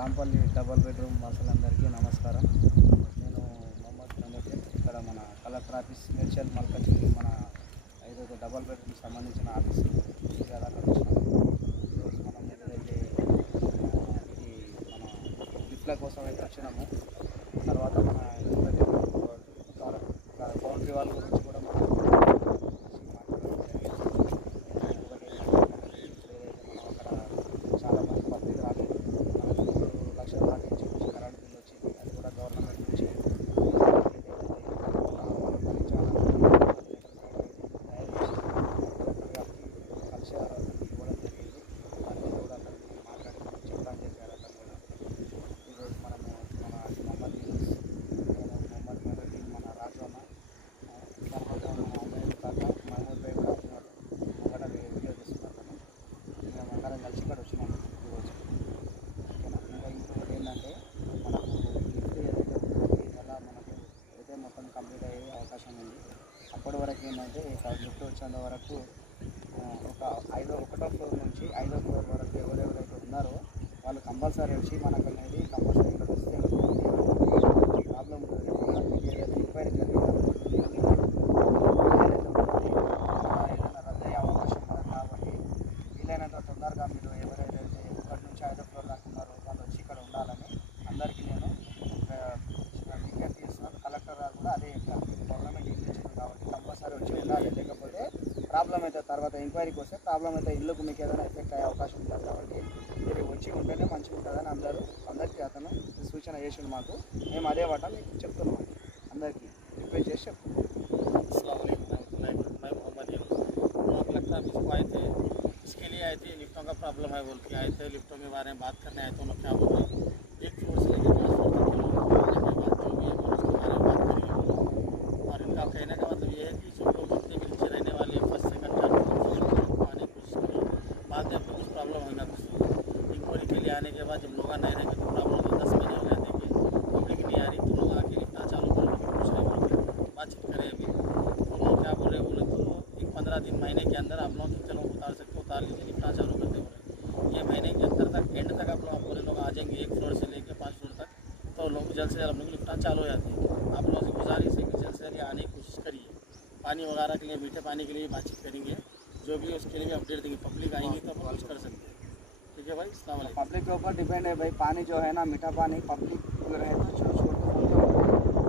Rampalli double bedroom వాసులందరికీ నమస్కారం. నేను మొహమ్మద్ రమేష్. ఇక్కడ మన కలెక్టర్ ఆఫీస్ మేడ్చల్ మల్కజ్గిరి మన 5 డబల్ బెడ్రూమ్ సంబంధించిన ఆఫీసు అక్కడ వచ్చినాము. ఈరోజు మనం ఏదైతే ఇది మన గిఫ్ట్ల కోసం అయితే వచ్చినాము. తర్వాత మన బౌండరీ వాళ్ళ గురించి కూడా మనం చాలా మంది పబ్లిక్ రాలేదు. మనకు 3 లక్షల దాకా నుంచి కరెంట్ బిల్ వచ్చింది. అది కూడా గవర్నమెంట్ నుంచి కలిసి ఇవ్వడం జరిగింది. దాన్ని కూడా అతను మాట్లాడి చెప్పడం చేశారు. అతను కూడా ఈరోజు మనము మన మొహమ్మద్ యూనిస్, మొహమ్మద్ మెహదీ, మన రాజన్న, తర్వాత ఆన్లైన్ కాక మహమూద్ బై కూడా ఉన్నారు. ముంగట వీడియో చేస్తున్నారు. మేము అందరం కలిసి ఇక్కడ వచ్చినాము ఈరోజు. ఇంకా ఇంకొకటి ఏంటంటే మనకు గిఫ్ట్ ఏదైతే ఉందో ఈ నెల మనకు అయితే మొత్తం కంప్లీట్ అయ్యే అవకాశం ఉంది. అప్పటి వరకు ఏంటంటే గిఫ్ట్ వచ్చేంత వరకు ఒక 1వ ఫ్లోర్ నుంచి 5వ ఫ్లోర్ వరకు ఎవరెవరైతే ఉన్నారో వాళ్ళు కంపల్సరీ వచ్చి మనకు అనేది కంపల్సరీ ఇక్కడ వస్తే ప్రాబ్లం ఉంటుంది. ఏదైతే ఎంక్వైరీ జరిగిందో ఏదైనా రద్దు అయ్యే అవకాశం ఉంది. కాబట్టి వీలైనంత తొందరగా మీరు ఎవరైతే 1 నుంచి 5వ ఫ్లోర్ దాకా ఉన్నారో వాళ్ళు వచ్చి ఇక్కడ ఉండాలని అందరికీ నేను విజ్ఞప్తి చేస్తున్నాను. కలెక్టర్ గారు కూడా అదే చెప్పారు. గవర్నమెంట్ ఇల్లు ఇచ్చింది కాబట్టి కంపల్సరీ వచ్చి ఉండాలి. లేకపోతే ప్రాబ్లం అయితే తర్వాత ఎంక్వైరీకి వస్తే ప్రాబ్లం అయితే ఇల్లుకు మీకు ఏదైనా ఎఫెక్ట్ అయ్యే అవకాశం ఉంటుంది. కాబట్టి మీరు వచ్చి ఉంటేనే మంచిగా ఉంటుందని అందరికీ అతను సూచన చేసిండు మాకు. మేము అదే వాట మీకు చెప్తున్నాం. అందరికీ రిక్వెస్ట్ చేసి చెప్తున్నాం. मैं मोहम्मद यूनुस कलेक्टर ऑफिस को आए थे। इसके लिए आए थे, लिफ्टों का प्रॉब्लम है बोल के आए थे। लिफ्टों के बारे में बात करने आए थे। उन्होंने क्या बोला, 1 फ्लोर से लेकर 5 फ्लोर तक के लोग आने के बाद जो भी है उसके बारे में बात करिए। और इनका कहने का मतलब ये है कि जो लोग जितने भी नीचे रहने वाले हैं 1st, 2nd, 3rd फ्लोर आने की कोशिश करिए। बाद में आपको कुछ प्रॉब्लम होगा कुछ इंक्वायरी के लिए आने के बाद जब लोग नहीं रहेंगे तो प्रॉब्लम होगा। 10 महीने हो गए देखिए पब्लिक नहीं आ रही तो लोग आके लिफ्टा चालू करें, कुछ नहीं बोल बातचीत करें। अभी तो लोग क्या बोल रहे बोले तो 15 दिन महीने के अंदर आप लोग चलो उतार सकते हो, उतार लीजिए, लिफ्टा चालू करते बोले। ये महीने के अंदर तक एंड तक आप पूरे लोग आ जाएंगे 1 फ्लोर से लेकर 5 फ्लोर तक। तो लोग जल्द से जल्द हम लोग लिफ्टा चालू हो जाते हैं। आप लोगों से गुजारिश है कि जल्द से जल्द आने की कोशिश करिए। पानी वगैरह के लिए, मीठे पानी के लिए बातचीत करेंगे, जो भी उसके लिए अपडेट देंगे। पब्लिक आएंगी तो आप कुछ कर सकते हैं। ठीक है भाई, अस्सलाम वालेकुम। पब्लिक के ऊपर डिपेंड है भाई। पानी जो है ना मीठा पानी पब्लिक रहे तो छोड़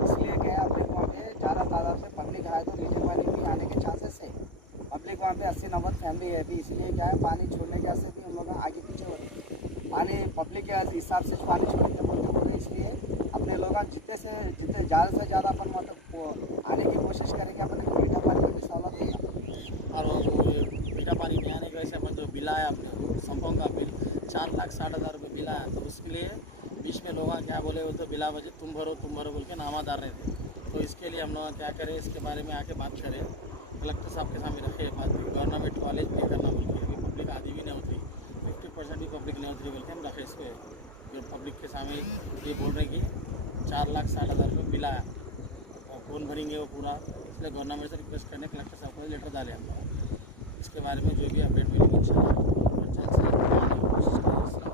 इसलिए क्या है अपने वहाँ पे ज़्यादा तादाद में पब्लिक आए तो मीठे पानी भी आने के चांसेस है। पब्लिक वहाँ पे 80-90 फैमिली है भी, इसलिए क्या है पानी छोड़ने के वास्ते भी हम लोग आगे पीछे हो रहे हैं। पानी पब्लिक के हिसाब से पानी छोड़ने बोलते हैं। इसलिए अपने लोग जितने ज़्यादा से ज़्यादा अपन मतलब आने की कोशिश करेंगे। अपने मीठा पानी की सहूलत होगा। और मीठा पानी नहीं आने की वजह से अपन जो बिल आया अपने संपों का बिल 4,60,000 रुपये बिल आया। तो उसके लिए बीच में लोग क्या बोले वो तो बिला वजह तुम भरो बोल के नामादार रहे थे। तो इसके लिए हम लोग क्या करें, इसके बारे में आके बात करें, कलेक्टर साहब के सामने रखे बात। गवर्नमेंट वाले पे करना बोल के अभी पब्लिक आधी भी नहीं उतरी, 50% भी पब्लिक नहीं उतरी बोल के हम रखे इसको। जो पब्लिक के सामने ये बोल रहे कि 4,60,000 रुपये बिल आया और कौन भरेंगे वो पूरा। इसलिए गवर्नमेंट से रिक्वेस्ट करने कलेक्टर साहब को लेटर डाले हम लोग। इसके बारे में जो भी अपडेट मिलेगी इंशाल्लाह जल्द से जल्द कोशिश करें।